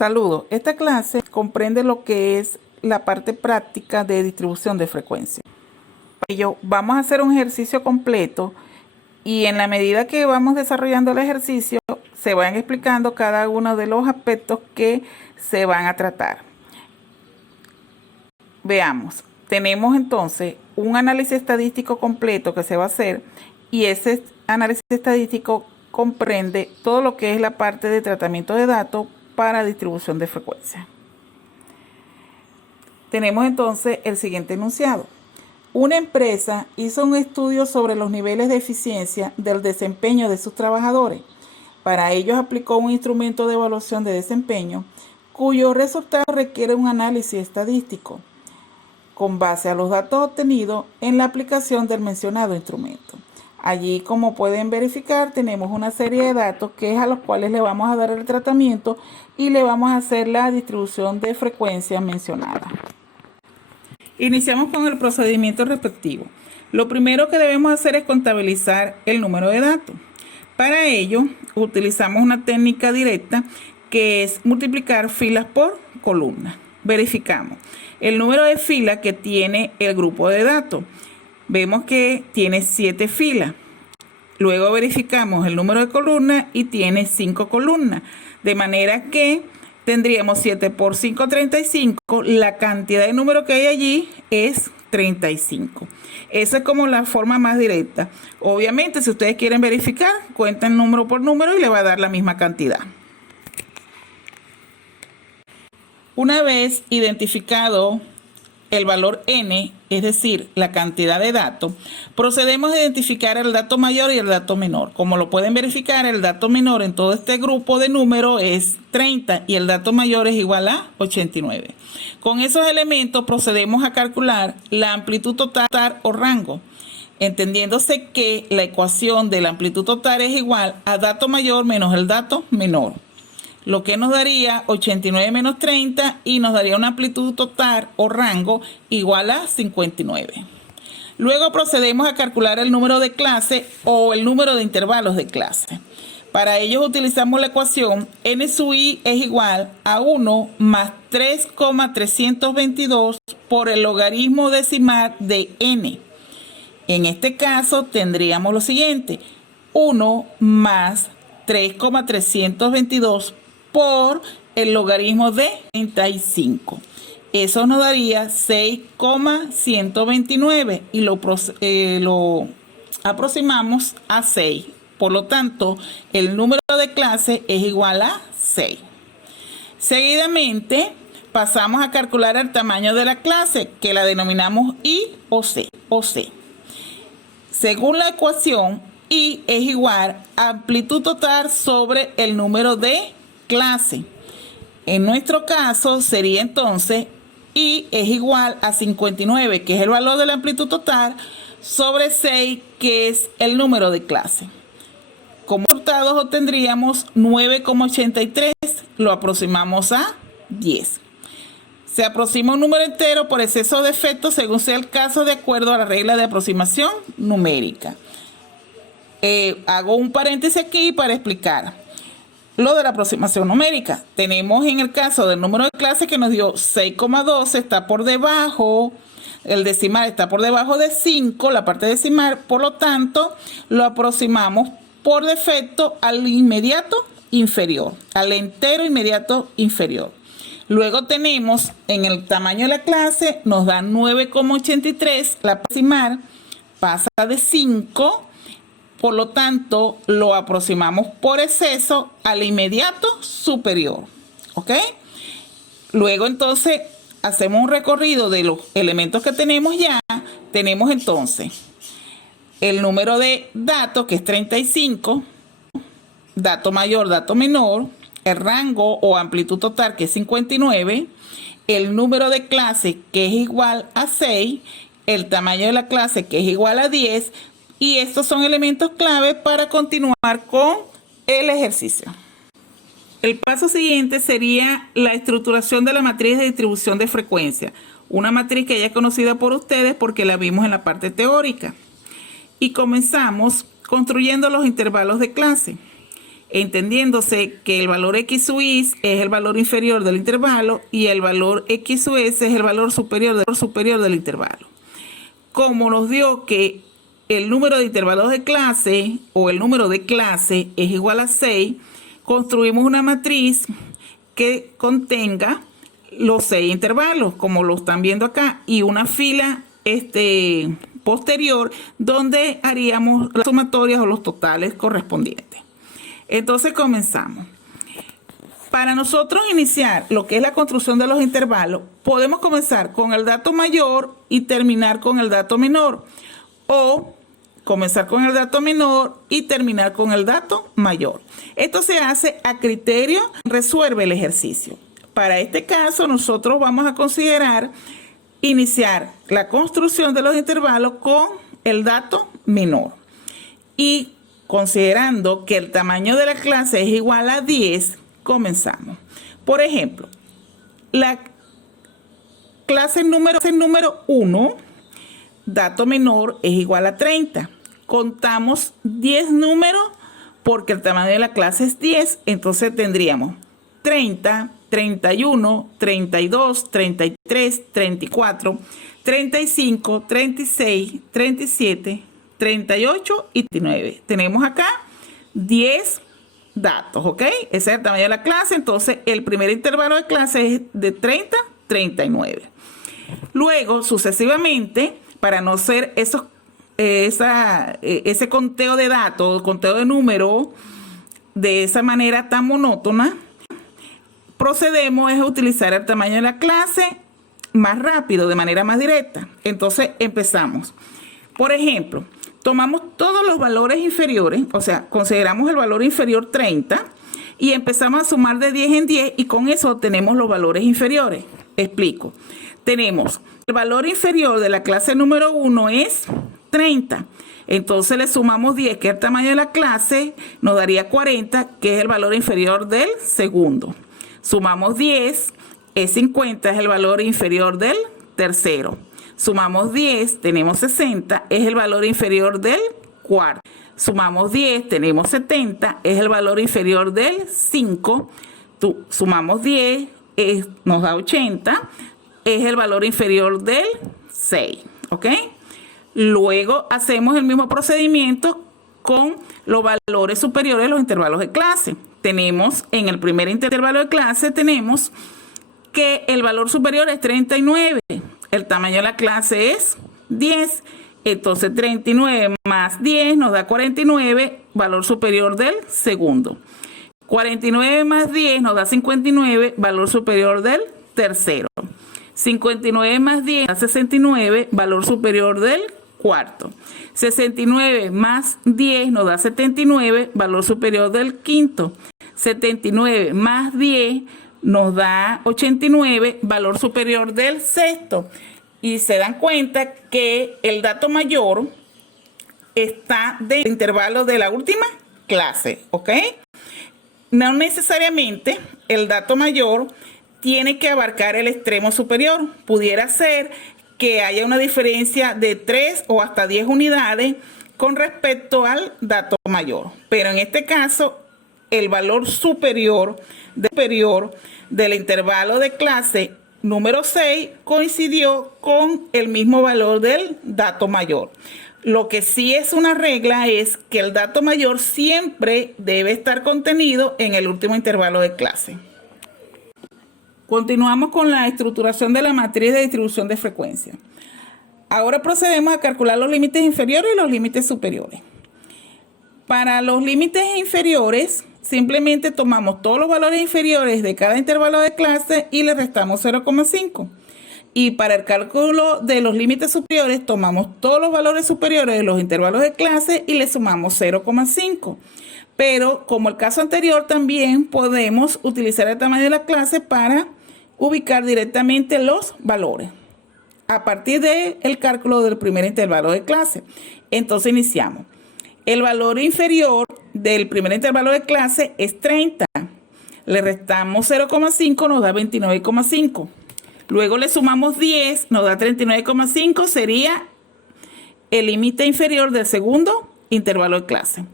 Saludos. Esta clase comprende lo que es la parte práctica de distribución de frecuencia. Para ello, vamos a hacer un ejercicio completo y en la medida que vamos desarrollando el ejercicio, se van explicando cada uno de los aspectos que se van a tratar. Veamos. Tenemos entonces un análisis estadístico completo que se va a hacer y ese análisis estadístico comprende todo lo que es la parte de tratamiento de datos para distribución de frecuencia. Tenemos entonces el siguiente enunciado. Una empresa hizo un estudio sobre los niveles de eficiencia del desempeño de sus trabajadores. Para ello aplicó un instrumento de evaluación de desempeño cuyo resultado requiere un análisis estadístico con base a los datos obtenidos en la aplicación del mencionado instrumento. Allí, como pueden verificar, tenemos una serie de datos que es a los cuales le vamos a dar el tratamiento y le vamos a hacer la distribución de frecuencia mencionada. Iniciamos con el procedimiento respectivo. Lo primero que debemos hacer es contabilizar el número de datos. Para ello, utilizamos una técnica directa que es multiplicar filas por columnas. Verificamos el número de filas que tiene el grupo de datos. Vemos que tiene 7 filas. Luego verificamos el número de columnas y tiene 5 columnas. De manera que tendríamos 7 por 5, 35. La cantidad de número que hay allí es 35. Esa es como la forma más directa. Obviamente, si ustedes quieren verificar, cuentan número por número y le va a dar la misma cantidad. Una vez identificado el valor n, es decir, la cantidad de datos, procedemos a identificar el dato mayor y el dato menor. Como lo pueden verificar, el dato menor en todo este grupo de números es 30 y el dato mayor es igual a 89. Con esos elementos procedemos a calcular la amplitud total o rango, entendiéndose que la ecuación de la amplitud total es igual a dato mayor menos el dato menor, lo que nos daría 89 menos 30 y nos daría una amplitud total o rango igual a 59. Luego procedemos a calcular el número de clase o el número de intervalos de clase. Para ello utilizamos la ecuación n sub i es igual a 1 más 3,322 por el logaritmo decimal de n. En este caso tendríamos lo siguiente: 1 más 3,322 por el logaritmo de 35. Eso nos daría 6,129 y lo aproximamos a 6. Por lo tanto, el número de clase es igual a 6. Seguidamente, pasamos a calcular el tamaño de la clase, que la denominamos I o C. Según la ecuación, I es igual a amplitud total sobre el número de clase. En nuestro caso sería entonces I es igual a 59, que es el valor de la amplitud total, sobre 6, que es el número de clase. Como resultados obtendríamos 9,83, lo aproximamos a 10. Se aproxima un número entero por exceso de efecto según sea el caso, de acuerdo a la regla de aproximación numérica. Hago un paréntesis aquí para explicar lo de la aproximación numérica. Tenemos en el caso del número de clase que nos dio 6,12, está por debajo, el decimal está por debajo de 5, la parte decimal, por lo tanto lo aproximamos por defecto al inmediato inferior, al entero inmediato inferior. Luego tenemos en el tamaño de la clase, nos da 9,83, la decimal pasa de 5, por lo tanto, lo aproximamos por exceso al inmediato superior. ¿Ok? Luego, entonces, hacemos un recorrido de los elementos que tenemos ya. Tenemos, entonces, el número de datos, que es 35, dato mayor, dato menor, el rango o amplitud total, que es 59, el número de clase, que es igual a 6, el tamaño de la clase, que es igual a 10, y estos son elementos clave para continuar con el ejercicio. El paso siguiente sería la estructuración de la matriz de distribución de frecuencia. Una matriz que ya es conocida por ustedes porque la vimos en la parte teórica. Y comenzamos construyendo los intervalos de clase. entendiéndose que el valor x sub y es el valor inferior del intervalo y el valor x sub s es el valor superior del intervalo. Como nos dio que el número de intervalos de clase o el número de clase es igual a 6, construimos una matriz que contenga los 6 intervalos, como lo están viendo acá, y una fila posterior donde haríamos las sumatorias o los totales correspondientes. Entonces comenzamos. Para nosotros iniciar lo que es la construcción de los intervalos, podemos comenzar con el dato mayor y terminar con el dato menor, o comenzar con el dato menor y terminar con el dato mayor. Esto se hace a criterio, resuelve el ejercicio. Para este caso, nosotros vamos a considerar iniciar la construcción de los intervalos con el dato menor. Y considerando que el tamaño de la clase es igual a 10, comenzamos. Por ejemplo, la clase número 1, dato menor, es igual a 30. Contamos 10 números porque el tamaño de la clase es 10, entonces tendríamos 30, 31, 32, 33, 34, 35, 36, 37, 38 y 39. Tenemos acá 10 datos, ¿ok? Ese es el tamaño de la clase, entonces el primer intervalo de clase es de 30 a 39. Luego, sucesivamente, para no hacer ese conteo de datos, conteo de números, de esa manera tan monótona, procedemos a utilizar el tamaño de la clase más rápido, de manera más directa. Entonces empezamos. Por ejemplo, tomamos todos los valores inferiores, o sea, consideramos el valor inferior 30 y empezamos a sumar de 10 en 10 y con eso obtenemos los valores inferiores. Explico. Tenemos el valor inferior de la clase número 1 es 30. Entonces le sumamos 10, que es el tamaño de la clase, nos daría 40, que es el valor inferior del segundo. Sumamos 10, es 50, es el valor inferior del tercero. Sumamos 10, tenemos 60, es el valor inferior del cuarto. Sumamos 10, tenemos 70, es el valor inferior del 5. Sumamos 10, nos da 80, es el valor inferior del 6. ¿Ok? Luego hacemos el mismo procedimiento con los valores superiores de los intervalos de clase. Tenemos en el primer intervalo de clase, tenemos que el valor superior es 39. El tamaño de la clase es 10. Entonces 39 más 10 nos da 49, valor superior del segundo. 49 más 10 nos da 59, valor superior del tercero. 59 más 10 da 69, valor superior del cuarto. 69 más 10 nos da 79, valor superior del quinto. 79 más 10 nos da 89, valor superior del sexto. Y se dan cuenta que el dato mayor está del intervalo de la última clase, ¿ok? No necesariamente el dato mayor tiene que abarcar el extremo superior. Pudiera ser que haya una diferencia de 3 o hasta 10 unidades con respecto al dato mayor. Pero en este caso, el valor superior del intervalo de clase número 6 coincidió con el mismo valor del dato mayor. Lo que sí es una regla es que el dato mayor siempre debe estar contenido en el último intervalo de clase. Continuamos con la estructuración de la matriz de distribución de frecuencia. Ahora procedemos a calcular los límites inferiores y los límites superiores. Para los límites inferiores, simplemente tomamos todos los valores inferiores de cada intervalo de clase y le restamos 0,5. Y para el cálculo de los límites superiores, tomamos todos los valores superiores de los intervalos de clase y le sumamos 0,5. Pero como el caso anterior, también podemos utilizar el tamaño de la clase para ubicar directamente los valores a partir del cálculo del primer intervalo de clase. Entonces iniciamos. El valor inferior del primer intervalo de clase es 30. Le restamos 0,5, nos da 29,5. Luego le sumamos 10, nos da 39,5. Sería el límite inferior del segundo intervalo de clase.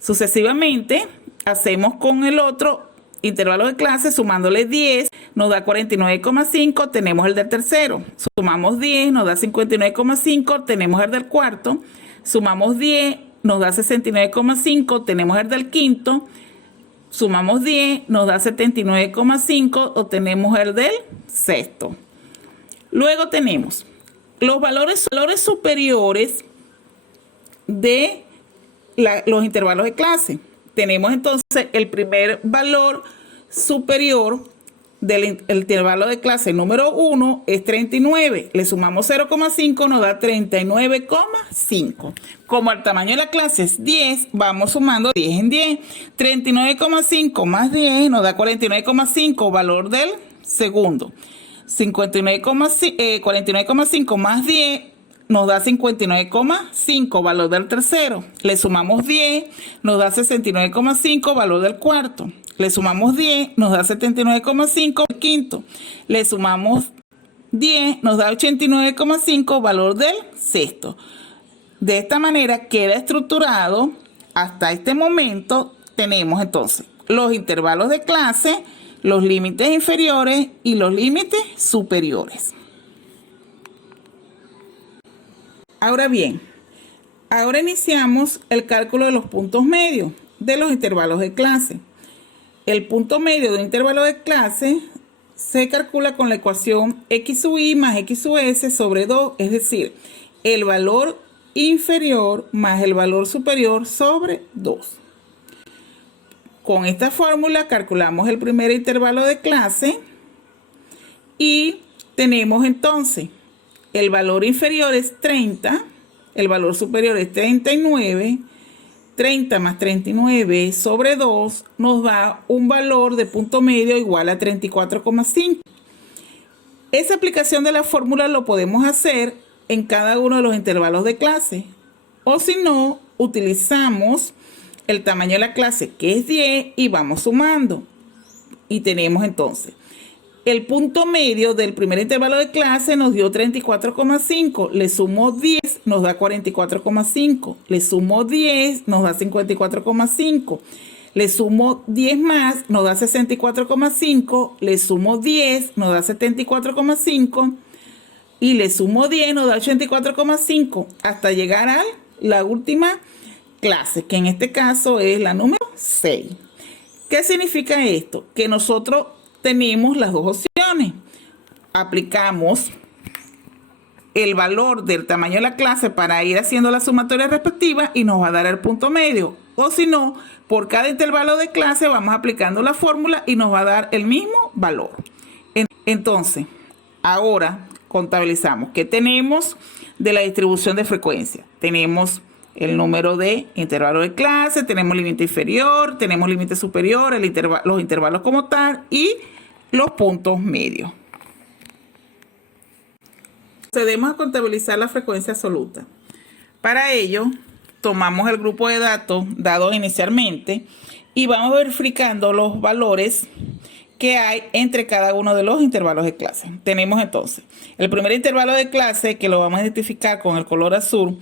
Sucesivamente, hacemos con el otro intervalo de clase, sumándole 10, nos da 49,5, tenemos el del tercero. Sumamos 10, nos da 59,5, tenemos el del cuarto. Sumamos 10, nos da 69,5, tenemos el del quinto. Sumamos 10, nos da 79,5, obtenemos el del sexto. Luego tenemos los valores superiores de los intervalos de clase. Tenemos entonces el primer valor superior del intervalo de clase número 1 es 39. Le sumamos 0,5, nos da 39,5. Como el tamaño de la clase es 10, vamos sumando 10 en 10. 39,5 más 10 nos da 49,5, valor del segundo. 49,5 más 10 nos da 59,5, valor del tercero. Le sumamos 10, nos da 69,5, valor del cuarto. Le sumamos 10, nos da 79,5, el quinto. Le sumamos 10, nos da 89,5, valor del sexto. De esta manera queda estructurado. Hasta este momento tenemos entonces los intervalos de clase, los límites inferiores y los límites superiores. Ahora bien, ahora iniciamos el cálculo de los puntos medios de los intervalos de clase. El punto medio de un intervalo de clase se calcula con la ecuación x sub y más x sub s sobre 2, es decir, el valor inferior más el valor superior sobre 2. Con esta fórmula calculamos el primer intervalo de clase y tenemos entonces el valor inferior es 30, el valor superior es 39, 30 más 39 sobre 2 nos da un valor de punto medio igual a 34,5. Esa aplicación de la fórmula lo podemos hacer en cada uno de los intervalos de clase. O si no, utilizamos el tamaño de la clase, que es 10, y vamos sumando. Y tenemos entonces el punto medio del primer intervalo de clase nos dio 34,5. Le sumo 10, nos da 44,5. Le sumo 10, nos da 54,5. Le sumo 10 más, nos da 64,5. Le sumo 10, nos da 74,5. Y le sumo 10, nos da 84,5. Hasta llegar a la última clase, que en este caso es la número 6. ¿Qué significa esto? Que nosotros tenemos las dos opciones. Aplicamos el valor del tamaño de la clase para ir haciendo la sumatoria respectiva y nos va a dar el punto medio. O si no, por cada intervalo de clase vamos aplicando la fórmula y nos va a dar el mismo valor. Entonces, ahora contabilizamos qué tenemos de la distribución de frecuencia. Tenemos el número de intervalos de clase, tenemos límite inferior, tenemos límite superior, los intervalos como tal y los puntos medios. Procedemos a contabilizar la frecuencia absoluta. Para ello, tomamos el grupo de datos dados inicialmente y vamos verificando los valores que hay entre cada uno de los intervalos de clase. Tenemos entonces el primer intervalo de clase, que lo vamos a identificar con el color azul,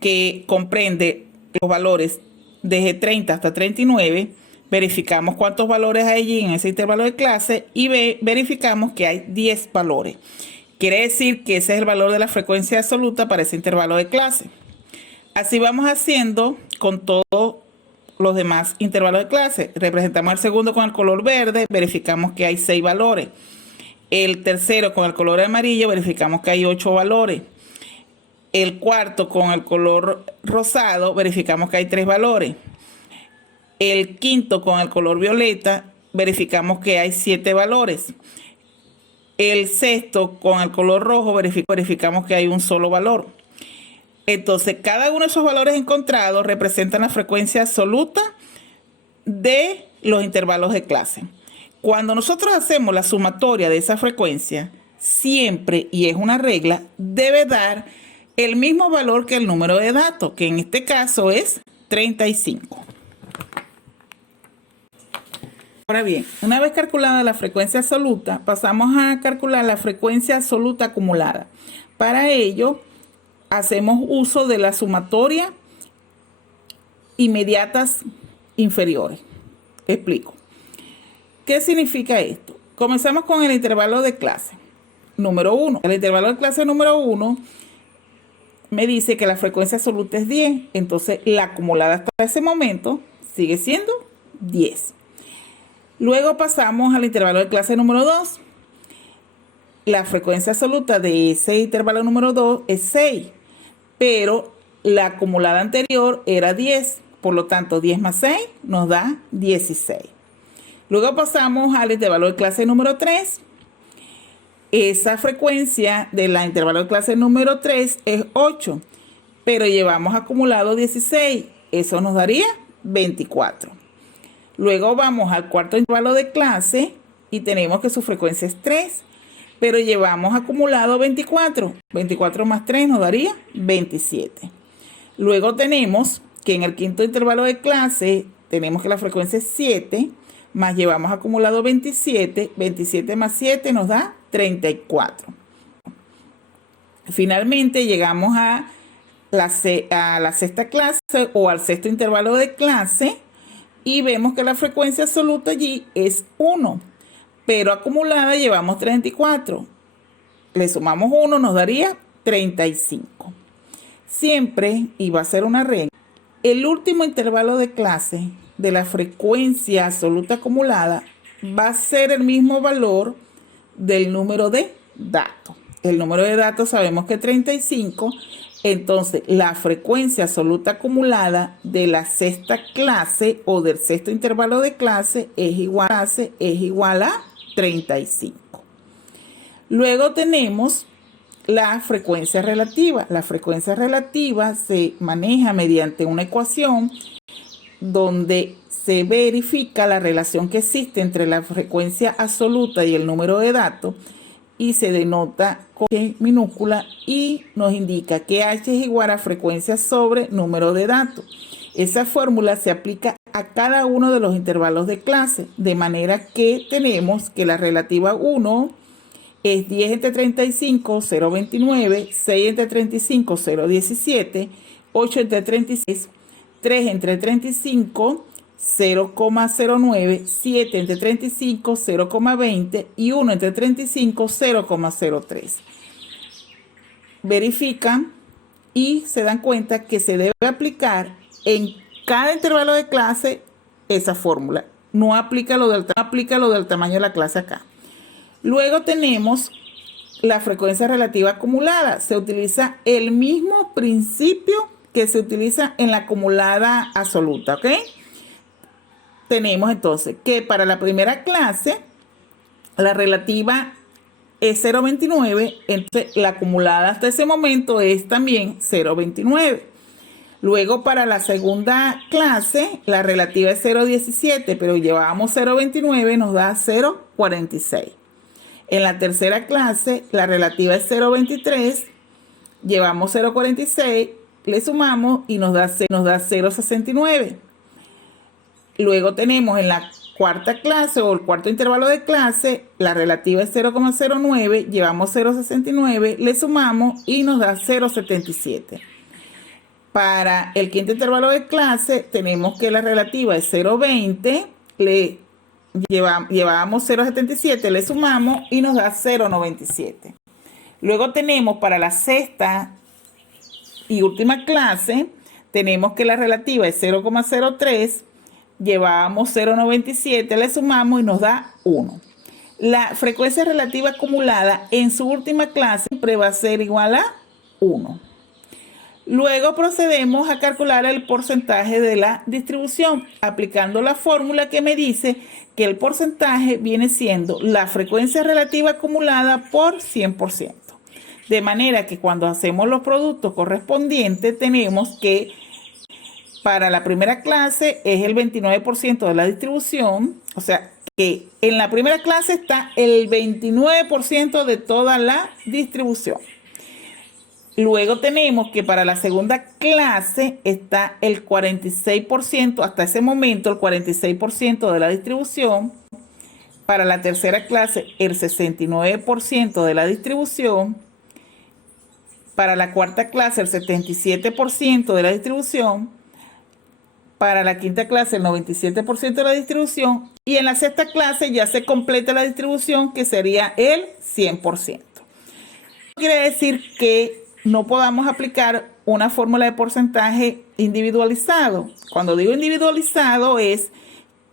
que comprende los valores desde 30 hasta 39. Verificamos cuántos valores hay allí en ese intervalo de clase y verificamos que hay 10 valores. Quiere decir que ese es el valor de la frecuencia absoluta para ese intervalo de clase. Así vamos haciendo con todos los demás intervalos de clase. Representamos el segundo con el color verde, verificamos que hay 6 valores. El tercero con el color amarillo, verificamos que hay 8 valores. El cuarto con el color rosado, verificamos que hay 3 valores. El quinto con el color violeta, verificamos que hay 7 valores. El sexto con el color rojo, verificamos que hay un solo valor. Entonces, cada uno de esos valores encontrados representan la frecuencia absoluta de los intervalos de clase. Cuando nosotros hacemos la sumatoria de esa frecuencia, siempre, y es una regla, debe dar el mismo valor que el número de datos, que en este caso es 35. Ahora bien, una vez calculada la frecuencia absoluta, pasamos a calcular la frecuencia absoluta acumulada. Para ello, hacemos uso de la sumatoria inmediatas inferiores. Explico. ¿Qué significa esto? Comenzamos con el intervalo de clase número 1. El intervalo de clase número 1 me dice que la frecuencia absoluta es 10. Entonces, la acumulada hasta ese momento sigue siendo 10. Luego pasamos al intervalo de clase número 2. La frecuencia absoluta de ese intervalo número 2 es 6, pero la acumulada anterior era 10. Por lo tanto, 10 más 6 nos da 16. Luego pasamos al intervalo de clase número 3. Esa frecuencia de la intervalo de clase número 3 es 8, pero llevamos acumulado 16. Eso nos daría 24. Luego vamos al cuarto intervalo de clase y tenemos que su frecuencia es 3, pero llevamos acumulado 24. 24 más 3 nos daría 27. Luego tenemos que en el quinto intervalo de clase tenemos que la frecuencia es 7, más llevamos acumulado 27. 27 más 7 nos da 34. Finalmente llegamos a la sexta clase o al sexto intervalo de clase y vemos que la frecuencia absoluta allí es 1, pero acumulada llevamos 34. Le sumamos 1, nos daría 35. Siempre, y va a ser una regla, el último intervalo de clase de la frecuencia absoluta acumulada va a ser el mismo valor del número de datos. El número de datos sabemos que es 35. Entonces, la frecuencia absoluta acumulada de la sexta clase o del sexto intervalo de clase es igual a 35. Luego tenemos la frecuencia relativa. La frecuencia relativa se maneja mediante una ecuación donde se verifica la relación que existe entre la frecuencia absoluta y el número de datos y se denota con H minúscula y nos indica que H es igual a frecuencia sobre número de datos. Esa fórmula se aplica a cada uno de los intervalos de clase, de manera que tenemos que la relativa 1 es 10 entre 35, 0,29, 6 entre 35, 0,17, 8 entre 36, 3 entre 35, 0,09, 7 entre 35, 0,20 y 1 entre 35, 0,03. Verifican y se dan cuenta que se debe aplicar en cada intervalo de clase esa fórmula. No aplica lo del tamaño de la clase acá. Luego tenemos la frecuencia relativa acumulada. Se utiliza el mismo principio que se utiliza en la acumulada absoluta, ¿ok? Tenemos entonces que para la primera clase la relativa es 0,29, entonces la acumulada hasta ese momento es también 0,29. Luego para la segunda clase la relativa es 0,17, pero llevábamos 0,29, nos da 0,46. En la tercera clase la relativa es 0,23, llevamos 0,46, le sumamos y nos da 0,69. Luego tenemos en la cuarta clase o el cuarto intervalo de clase, la relativa es 0,09, llevamos 0,69, le sumamos y nos da 0,77. Para el quinto intervalo de clase tenemos que la relativa es 0,20, llevábamos 0,77, le sumamos y nos da 0,97. Luego tenemos para la sexta y última clase, tenemos que la relativa es 0,03, llevábamos 0,97, le sumamos y nos da 1. La frecuencia relativa acumulada en su última clase siempre va a ser igual a 1. Luego procedemos a calcular el porcentaje de la distribución, aplicando la fórmula que me dice que el porcentaje viene siendo la frecuencia relativa acumulada por 100%. De manera que cuando hacemos los productos correspondientes tenemos que para la primera clase es el 29% de la distribución, o sea que en la primera clase está el 29% de toda la distribución. Luego tenemos que para la segunda clase está el 46%, hasta ese momento el 46% de la distribución. Para la tercera clase el 69% de la distribución. Para la cuarta clase el 77% de la distribución. Para la quinta clase el 97% de la distribución y en la sexta clase ya se completa la distribución que sería el 100%. Quiere decir que no podamos aplicar una fórmula de porcentaje individualizado. Cuando digo individualizado es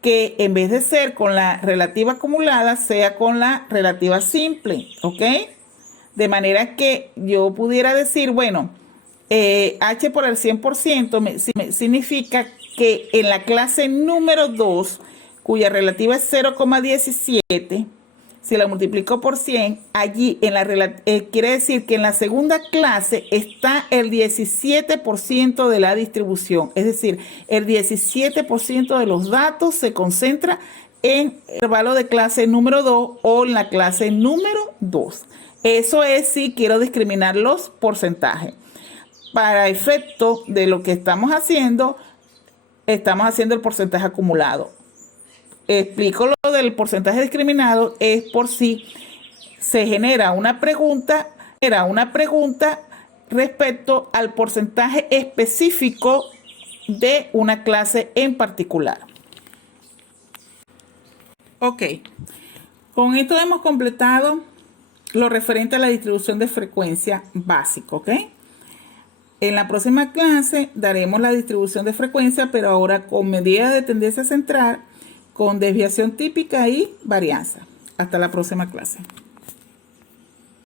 que en vez de ser con la relativa acumulada sea con la relativa simple, ¿ok? De manera que yo pudiera decir, bueno, H por el 100% significa que en la clase número 2, cuya relativa es 0,17, si la multiplico por 100, allí quiere decir que en la segunda clase está el 17% de la distribución. Es decir, el 17% de los datos se concentra en el intervalo de clase número 2 o en la clase número 2. Eso es si quiero discriminar los porcentajes. Para efecto de lo que estamos haciendo el porcentaje acumulado. Explico lo del porcentaje discriminado, es por si se genera una pregunta respecto al porcentaje específico de una clase en particular. Ok, con esto hemos completado lo referente a la distribución de frecuencia básico, ¿ok? En la próxima clase daremos la distribución de frecuencia, pero ahora con medidas de tendencia central, con desviación típica y varianza. Hasta la próxima clase.